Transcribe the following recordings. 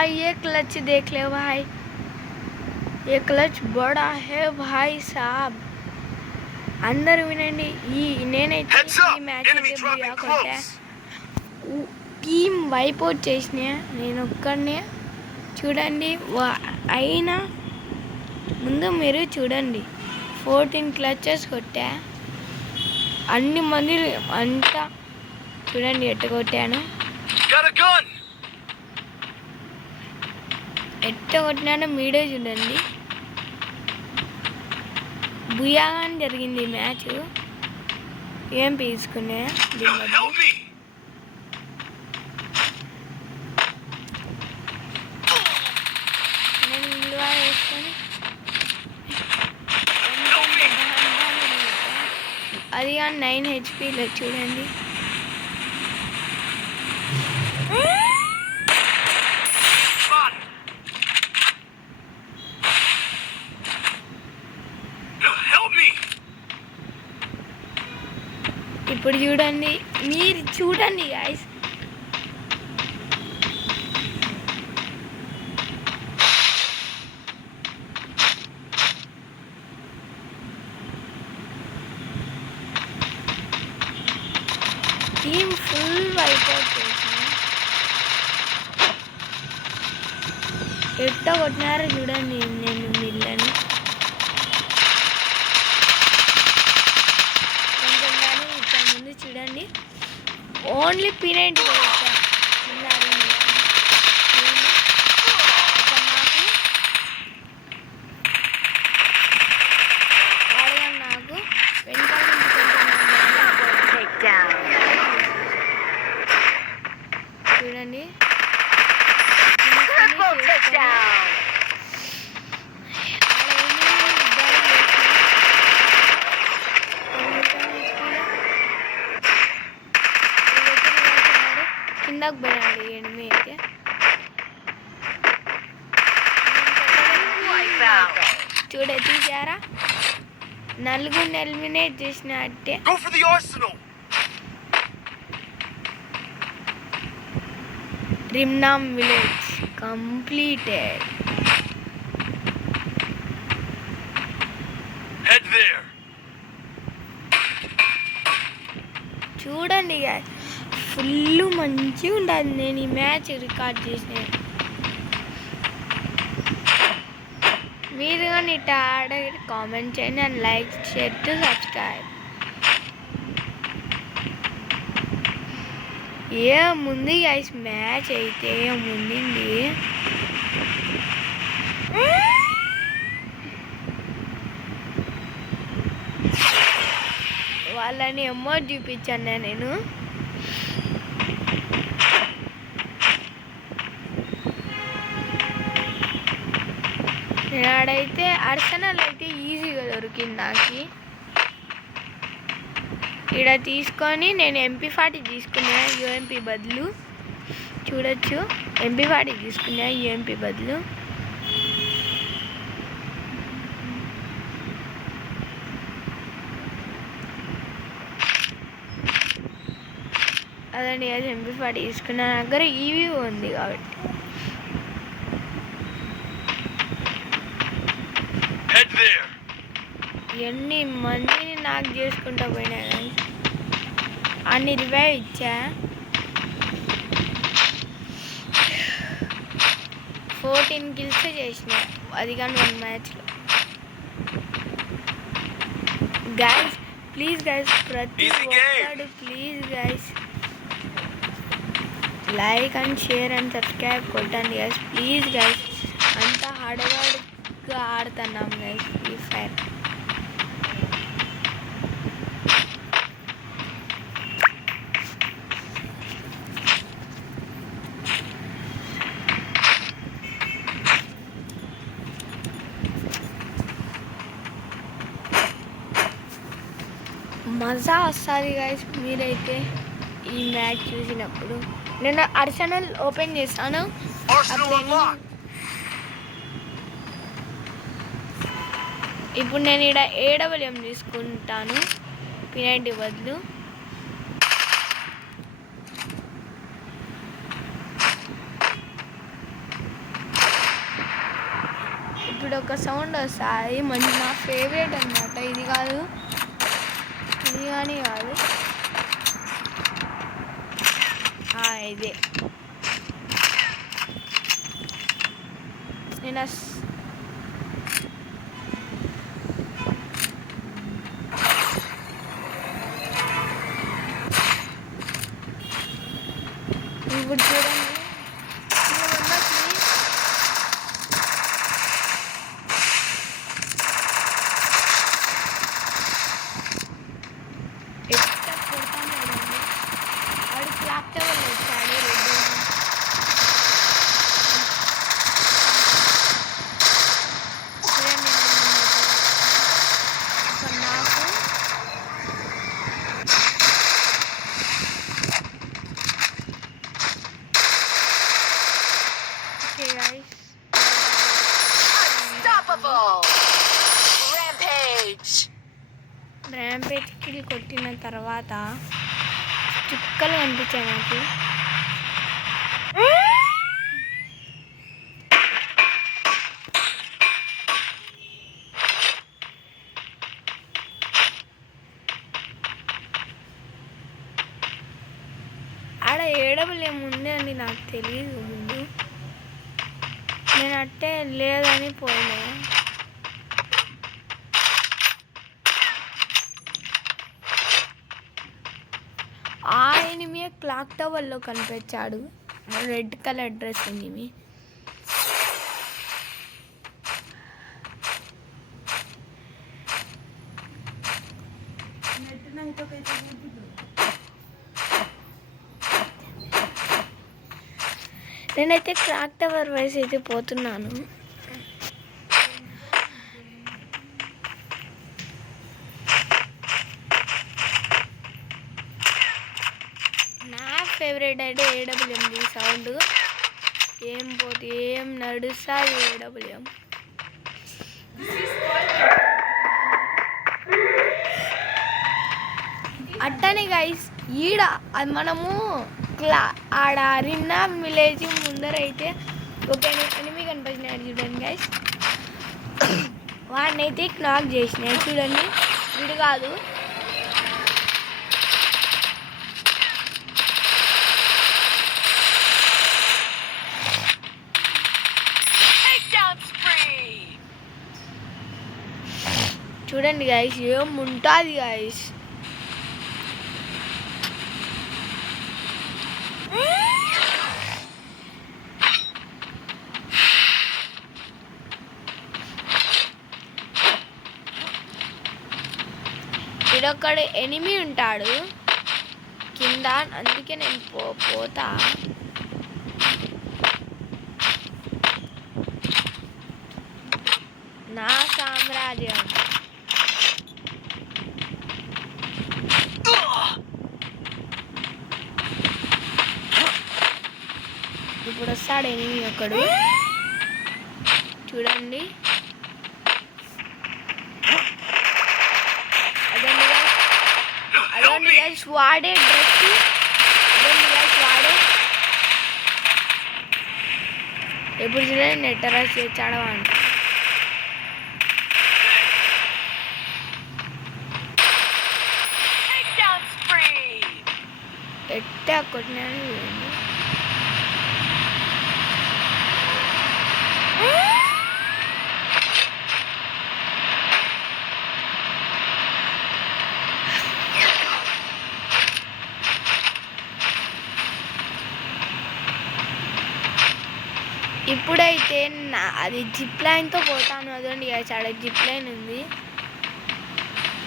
भाई ये क्लच देख ले भाई, ये क्लच बड़ा है भाई साहब. అందరూ వినండి, నేనైతే ఈ మ్యాచ్ అయితే బుయా కొట్టా, టీం వైపౌట్ చేసిన నేను ఒక్కడనే. చూడండి అయినా ముందు మీరు చూడండి 14 క్లచెస్ కొట్టా, అన్ని మంది అంతా చూడండి ఎట్ట కొట్టాను, ఎట్ట కొట్టినానో మీడే చూడండి. బుయాగానే జరిగింది మ్యాచ్. ఏం తీసుకున్నా నేను విలువ వేసుకొని అది కానీ 9 హెచ్పీలో చూడండి. ఇప్పుడు చూడండి, మీరు చూడండి గైస్, టీం ఫుల్ వైపౌట్ చేసిన, ఎట్ట కొట్టినారో చూడండి. నేను వీళ్ళని కొంచెం కానీ ఇక్కడ ముందు చూడండి, ఓన్లీ P90 కొట్టా. నాకు వెనకాల చూడండి, కిందకు పోయాడు ఎనిమిది అయితే. చూసారా, నలుగురిని ఎలిమినేట్ చేసినట్టే. రిమ్నామ్ విలేజ్ కంప్లీటెడ్. చూడండి ఫుల్ మంచిగా ఉంటుంది. నేను ఈ మ్యాచ్ రికార్డ్ చేసిన, మీరు కానీ ఇట్లా ఆడ కామెంట్ చేయండి and like share to subscribe. ఏముంది గైస్, మ్యాచ్ అయితే ఏముంది, వాళ్ళని ఎమోట్ చూపించాను నేను. ఆడైతే అర్సనల్ అయితే ఈజీగా దొరికింది నాకు. ఇక్కడ తీసుకొని నేను MP40 తీసుకున్నా UMP బదులు. చూడొచ్చు, MP40 తీసుకున్నా UMP బదులు. అదండి MP40 తీసుకున్నా, దగ్గర ఈవీ ఉంది కాబట్టి. ఎన్ని మందిని నాకు చేసుకుంటా పోయినా కానీ అన్ని రివైవ్ ఇచ్చా. 14 కిల్స్ చేసిన, అది కానీ 1 మ్యాచ్లో. గైస్ ప్లీజ్ గైస్, ప్రతి ఒక్కడు please guys like and share and subscribe కొట్టండి గైస్, ప్లీజ్ గైస్. అంతా హార్డ్గా ఆడుతున్నాం గైస్ ఫ్రీ ఫైర్. మజా వస్తుంది గైస్ మీరైతే ఈ మ్యాచ్ చూసినప్పుడు. నేను అర్సనల్ ఓపెన్ చేస్తాను, ఇప్పుడు నేను ఇక్కడ AWM తీసుకుంటాను P90 బదులు. ఇప్పుడు ఒక సౌండ్ వస్తుంది మంచి నా ఫేవరెట్ అనమాట. ఇది కాదు, ఇది కానీ కాదు, ఇదే. నేను ఇప్పుడు చూడండి, ఎట్లా కొడతానే వాడు క్లాప్ టవర్ వచ్చాడు రెడ్డి. నాకు ఓకే గైస్, ర్యాంపేజ్ కిల్ కొట్టిన తర్వాత చుక్కలు కనిపించాయి నాకు. ఆడ ఏడబులు ఏముంది అండి నాకు తెలియదు ముందు, నేను అట్టే లేదని పోయినా. ఆ ఎనిమి క్లాక్ టవర్లో కనిపించాడు, రెడ్ కలర్ డ్రెస్ ఎనిమి. నేనైతే క్లాక్ టవర్ వైస్ అయితే పోతున్నాను. నా ఫేవరెట్ అయితే ఏడబ్ల్యూఎం సౌండ్. ఏం పోతే ఏం నడుస్తుంది ఏడబ్ల్యూఎం. అట్టనే గైస్, ఈడ మనము ఆడ రిన్నా విలేజ్ ముందర అయితే ఒక ఎనిమిది కనిపించినాడు చూడండి గైస్. వాడిని అయితే నాక్ చేసినాయి చూడండి, వీడు కాదు. చూడండి గైస్, ఏముంటుంది గైస్. ఇడొక్కడ ఎనిమి ఉంటాడు కింద, అందుకే నేను పోతా. నా సామ్రాజ్యం. ఇప్పుడు వస్తాడు ఎనిమి ఒకడు చూడండి. అదొండి గైస్ వాడే డ్రెస్, అదొండి గైస్ వాడే. ఎప్పుడు చూడండి నెట్ రష్ చేస్తాడో అంట. ఎట్టా కొట్టినాను చూడండి. ఇప్పుడైతే అది జిప్ లైన్తో పోతాను. అదండి ఆడ జిప్ లైన్ ఉంది,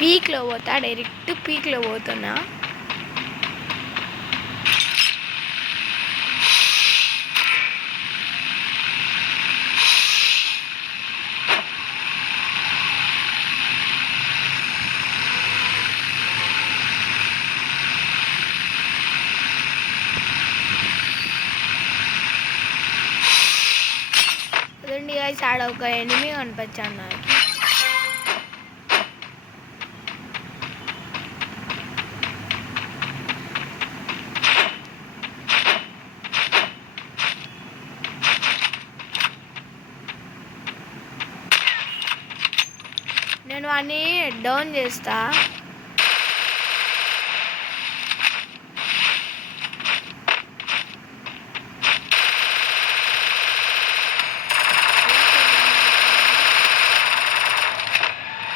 పీక్లో పోతా, డైరెక్ట్ పీక్లో పోతున్నా. అదండి గైస్, ఆడ ఒక ఎనిమి కనిపించాను నాకు. నేను వాడిని డౌన్ చేస్తా.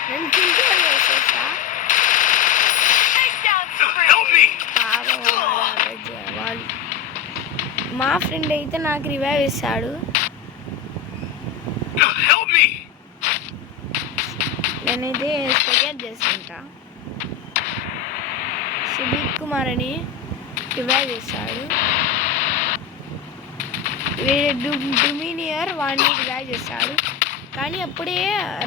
నేను కింద వేసేస్తా. మా ఫ్రెండ్ అయితే నాకు రివైవ్ ఇస్తాడు. నేనైతే స్పెక్ట్ చేసుకుంటా. సుబీత్ కుమార్ అని రివైవ్ చేస్తాడు. డుమినియర్ వాడిని రివైవ్ చేస్తాడు. కానీ అప్పుడే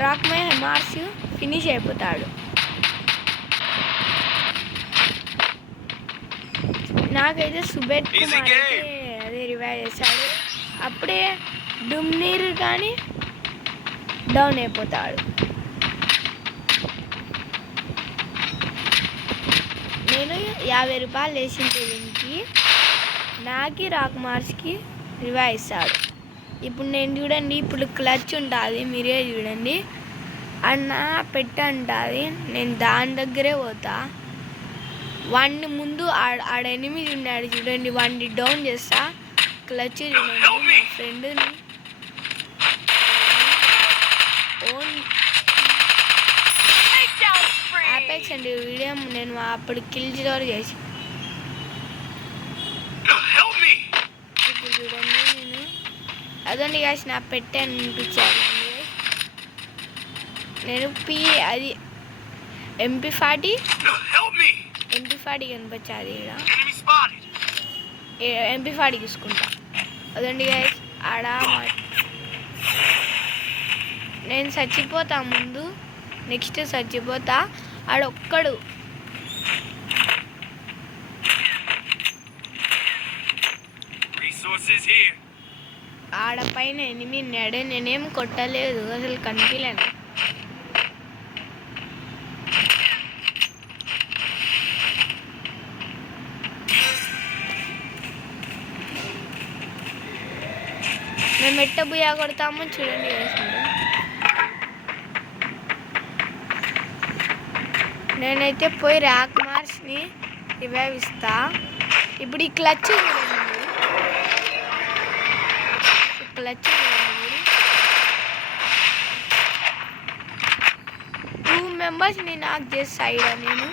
రాక్మై మార్స్ ఫినిష్ అయిపోతాడు. నాకైతే సుబేత్ కుమార్ అయితే అదే రివైవ్ చేస్తాడు. అప్పుడే డుమ్నీర్ కానీ డౌన్ అయిపోతాడు. నేను 50 రూపాయలు వేసింటే దీనికి నాకి రాక్ మార్స్కి రివైవ్ ఇస్తాడు. ఇప్పుడు నేను చూడండి, ఇప్పుడు క్లచ్ ఉంటుంది, మీరే చూడండి. అన్న పెట్ట ఉంటుంది, నేను దాని దగ్గరే పోతా. వాడిని ముందు ఆడ ఎనిమిది ఉన్నాడు చూడండి, వాడిని డౌన్ చేస్తా. క్లచ్ చూడండి, మా ఫ్రెండ్ని ఓన్ యాపెక్స్ అండి వీడియో నేను అప్పుడు కిల్ జోర్ చేసి. ఇప్పుడు చూడండి, నేను అదండి కాసి నా పెట్టే అనిపించాను. నేను అది MP40 కనిపించాది. ఇక్కడ MP40 తీసుకుంటా. అదండి గాయస్, ఆడ నేను చచ్చిపోతా ముందు, నెక్స్ట్ చచ్చిపోతా. ఆడొక్కడు ఆడ పైన ఎనిమిది ఉన్నాడు. నేనేం కొట్టలేదు, అసలు కనిపించలేను. మేము ఎట్ట బుయ్యా కొడతామో చూడండి వేసాడు. నేనైతే పోయి రాక్ మార్స్ని రివైవ్ ఇస్తా. ఇప్పుడు ఈ క్లచ్ చూడండి, క్లచ్ చూడండి. 2 మెంబర్స్ని నాకు చేస్తా. ఇక్కడ నేను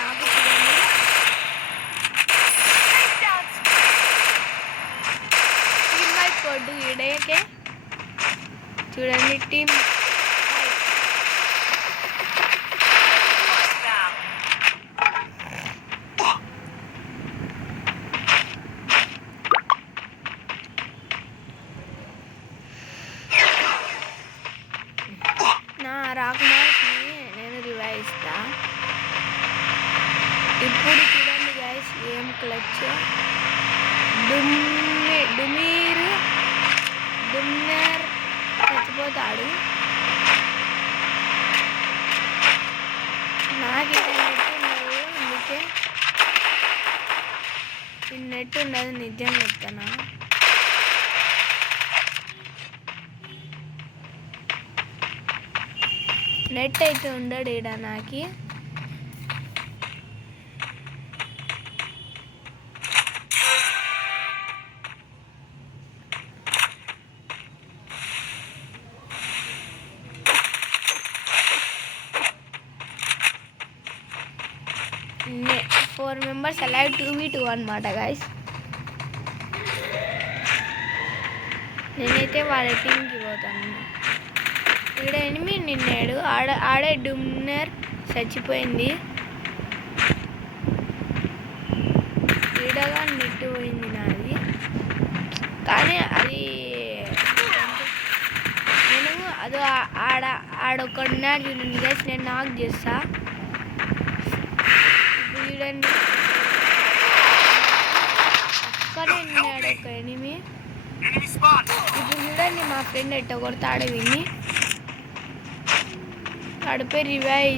నాకు చూడండి, టీమ్ వైప్ కొట్టు ఇడకే చూడండి. టీమ్ నా రాక్ మార్స్ని నేను రివైవ్ ఇస్తా. ఇప్పుడు చూడండి గైస్, ఏం క్లచ్. డుమ్నర్ చచ్చిపోతాడు. నాకు నెట్ ఉండదు, అందుకే నెట్ ఉండదు, నిజం చెప్తానా. నెట్ అయితే ఉండడు ఈడ నాకు. ఫోర్ మెంబర్స్ అలైవ్ 2v2 అనమాట గైస్. నేనైతే వాళ్ళ టీంకి పోతాను. ఇక్కడ ఎనిమిది నిన్నాడు, ఆడే డుమ్నర్ చచ్చిపోయింది. ఈడగా నెట్టు పోయింది నాది. కానీ అది నేను అది ఆడొక్కడున్నాడు చూడండి గైస్, నేను నాక్ చేస్తా. ఇప్పుడు చూడండి, ఒక్కడే ఉన్నాడు ఒక ఎనిమి. ఇప్పుడు చూడండి మా ఫ్రెండ్ ఎట్ట కొడతాడు విని. ఆడిపోయి రివైవ్